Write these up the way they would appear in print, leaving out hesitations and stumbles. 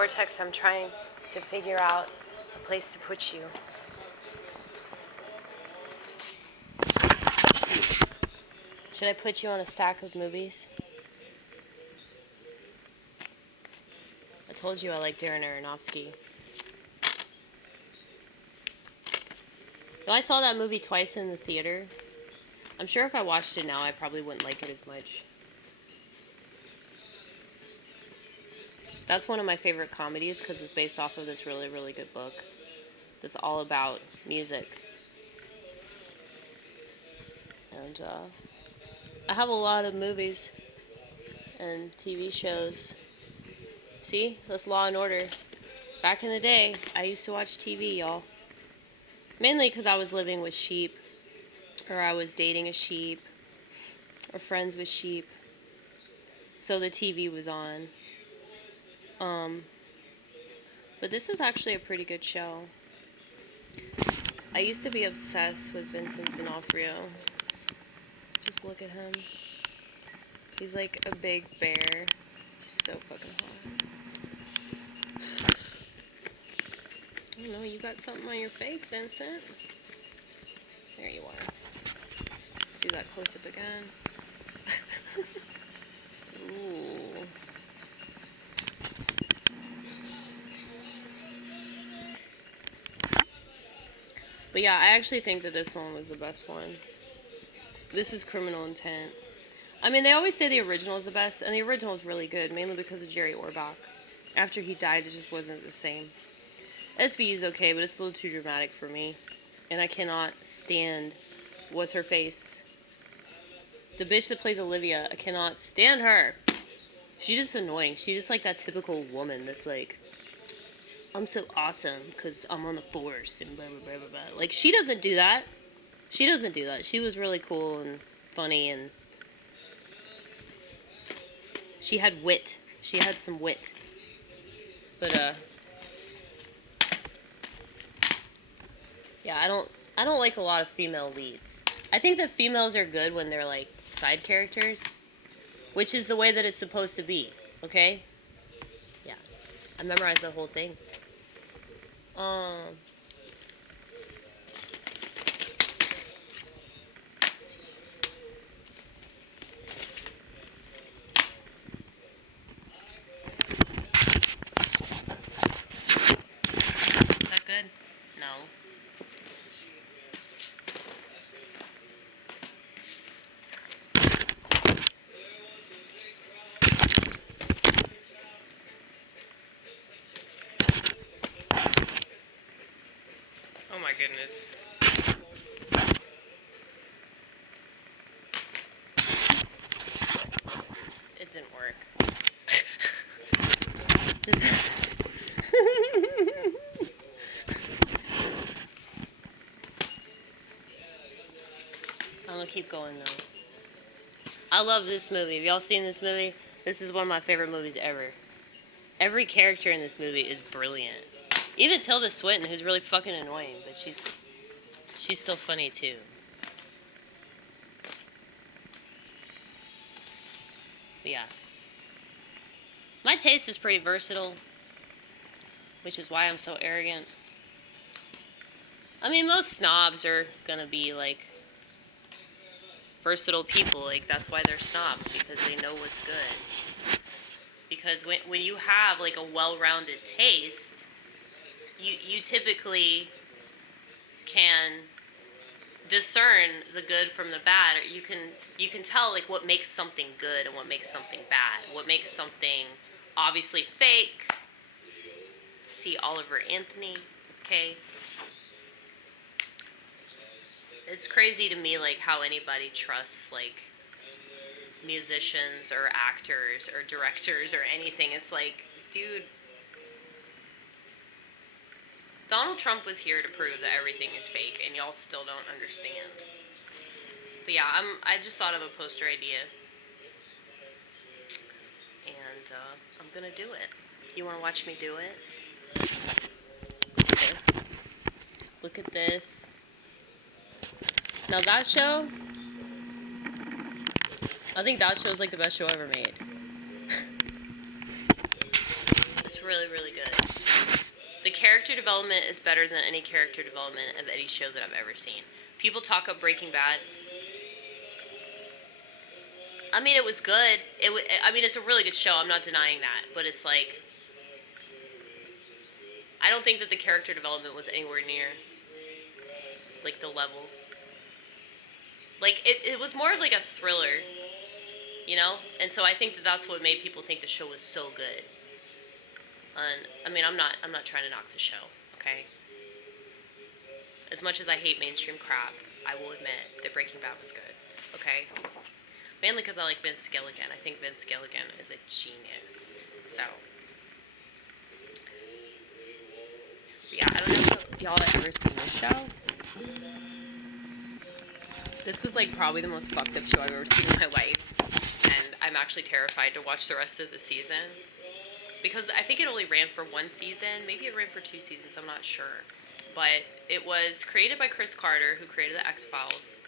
Vortex, I'm trying to figure out a place to put you. Should I put you on a stack of movies? I told you I like Darren Aronofsky. Well, I saw that movie twice in the theater. I'm sure if I watched it now, I probably wouldn't like it as much. That's one of my favorite comedies because it's based off of this really, really good book that's all about music. And I have a lot of movies and TV shows. See? That's Law and Order. Back in the day, I used to watch TV, y'all. Mainly because I was living with sheep, or I was dating a sheep, or friends with sheep. So the TV was on. But this is actually a pretty good show. I used to be obsessed with Vincent Donofrio. Just look at him. He's like a big bear. He's so fucking hot. I don't know, you got something on your face, Vincent. There you are. Let's do that close up again. Ooh. But yeah, I actually think that this one was the best one. This is Criminal Intent. I mean, they always say the original is the best, and the original is really good, mainly because of Jerry Orbach. After he died, it just wasn't the same. SVU is okay, but it's a little too dramatic for me. And I cannot stand what's her face. The bitch that plays Olivia, I cannot stand her. She's just annoying. She's just like that typical woman that's like, I'm so awesome because I'm on the force and blah, blah, blah, blah, blah. Like, she doesn't do that. She doesn't do that. She was really cool and funny and she had wit. She had some wit. But, yeah, I don't like a lot of female leads. I think that females are good when they're, like, side characters, which is the way that it's supposed to be, okay? Yeah. I memorized the whole thing. Is that good? No. Oh my goodness. It didn't work. Just I'm gonna keep going though. I love this movie. Have y'all seen this movie? This is one of my favorite movies ever. Every character in this movie is brilliant. Even Tilda Swinton, who's really fucking annoying, but she's still funny too. But yeah. My taste is pretty versatile, which is why I'm so arrogant. I mean, most snobs are gonna be like versatile people. Like, that's why they're snobs, because they know what's good. Because when you have like a well-rounded taste, you typically can discern the good from the bad. Or you can tell like what makes something good and what makes something bad. What makes something obviously fake. See Oliver Anthony, okay? It's crazy to me like how anybody trusts like musicians or actors or directors or anything. It's like, dude, Donald Trump was here to prove that everything is fake, and y'all still don't understand. But yeah, I just thought of a poster idea, and I'm gonna do it. You want to watch me do it? Look at this. Look at this. Now that show, I think that show is like the best show ever made. It's really really, really good. The character development is better than any character development of any show that I've ever seen. People talk up Breaking Bad. I mean, it was good. I mean, it's a really good show. I'm not denying that. But it's like, I don't think that the character development was anywhere near, like, the level. Like, it was more like a thriller, you know? And so I think that that's what made people think the show was so good. And, I mean, I'm not trying to knock the show, okay? As much as I hate mainstream crap, I will admit that Breaking Bad was good, okay? Mainly because I like Vince Gilligan. I think Vince Gilligan is a genius. So, yeah, I don't know if y'all have ever seen this show. This was like probably the most fucked up show I've ever seen in my life. And I'm actually terrified to watch the rest of the season. Because I think it only ran for one season. Maybe it ran for 2 seasons, I'm not sure. But it was created by Chris Carter, who created the X-Files.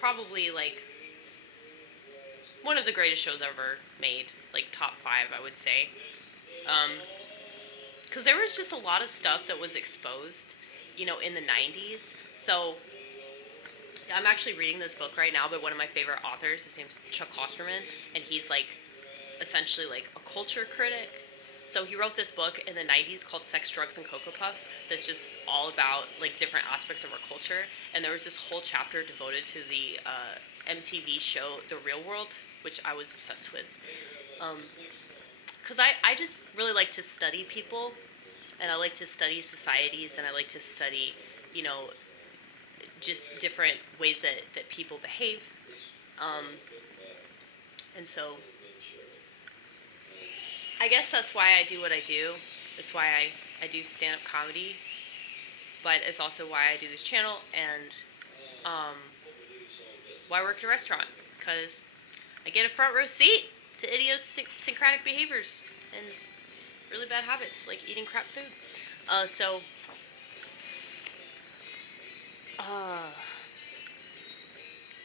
Probably like one of the greatest shows ever made, like top 5, I would say. Because there was just a lot of stuff that was exposed, you know, in the 90s. So I'm actually reading this book right now by one of my favorite authors. His name's Chuck Klosterman, and he's like essentially like a culture critic. So he wrote this book in the 90s called Sex, Drugs, and Cocoa Puffs that's just all about like different aspects of our culture. And there was this whole chapter devoted to the MTV show The Real World, which I was obsessed with. Because I just really like to study people, and I like to study societies, and I like to study, you know, just different ways that people behave. And so I guess that's why I do what I do. It's why I do stand-up comedy. But it's also why I do this channel, and why I work in a restaurant. Because I get a front row seat to idiosyncratic behaviors and really bad habits, like eating crap food.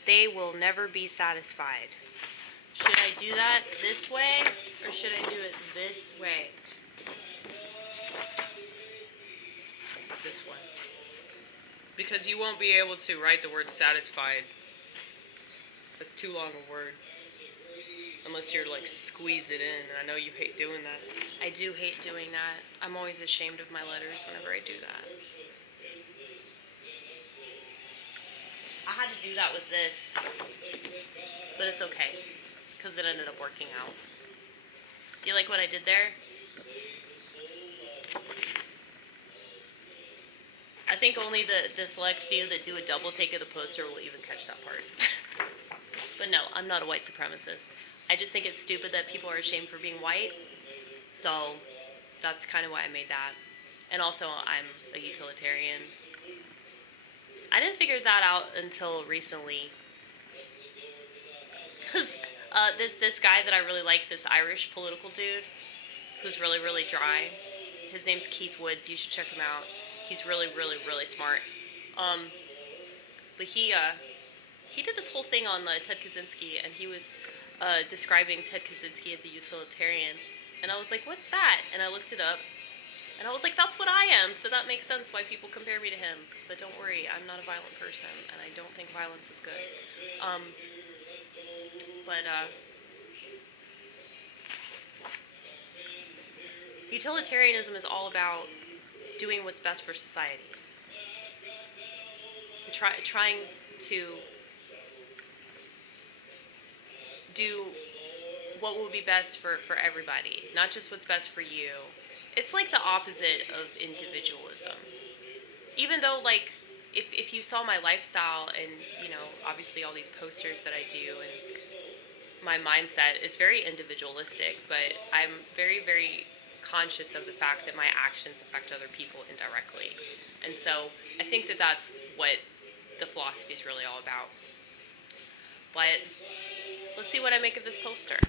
They will never be satisfied. Should I do that this way, or should I do it this way? This one. Because you won't be able to write the word satisfied. That's too long a word. Unless you're like squeeze it in. I know you hate doing that. I do hate doing that. I'm always ashamed of my letters whenever I do that. I had to do that with this. But it's okay. Because it ended up working out. Do you like what I did there? I think only the select few that do a double take of the poster will even catch that part. But no, I'm not a white supremacist. I just think it's stupid that people are ashamed for being white. So that's kind of why I made that. And also, I'm a utilitarian. I didn't figure that out until recently. Because this guy that I really like, this Irish political dude, who's really, really dry. His name's Keith Woods. You should check him out. He's really, really, really smart. But he did this whole thing on Ted Kaczynski, and he was describing Ted Kaczynski as a utilitarian. And I was like, what's that? And I looked it up. And I was like, that's what I am, so that makes sense why people compare me to him. But don't worry, I'm not a violent person, and I don't think violence is good. Utilitarianism is all about doing what's best for society. Trying to do what will be best for everybody, not just what's best for you. It's like the opposite of individualism. Even though, like, if you saw my lifestyle and, you know, obviously all these posters that I do, and my mindset is very individualistic, but I'm very, very conscious of the fact that my actions affect other people indirectly. And so I think that that's what the philosophy is really all about. But let's see what I make of this poster.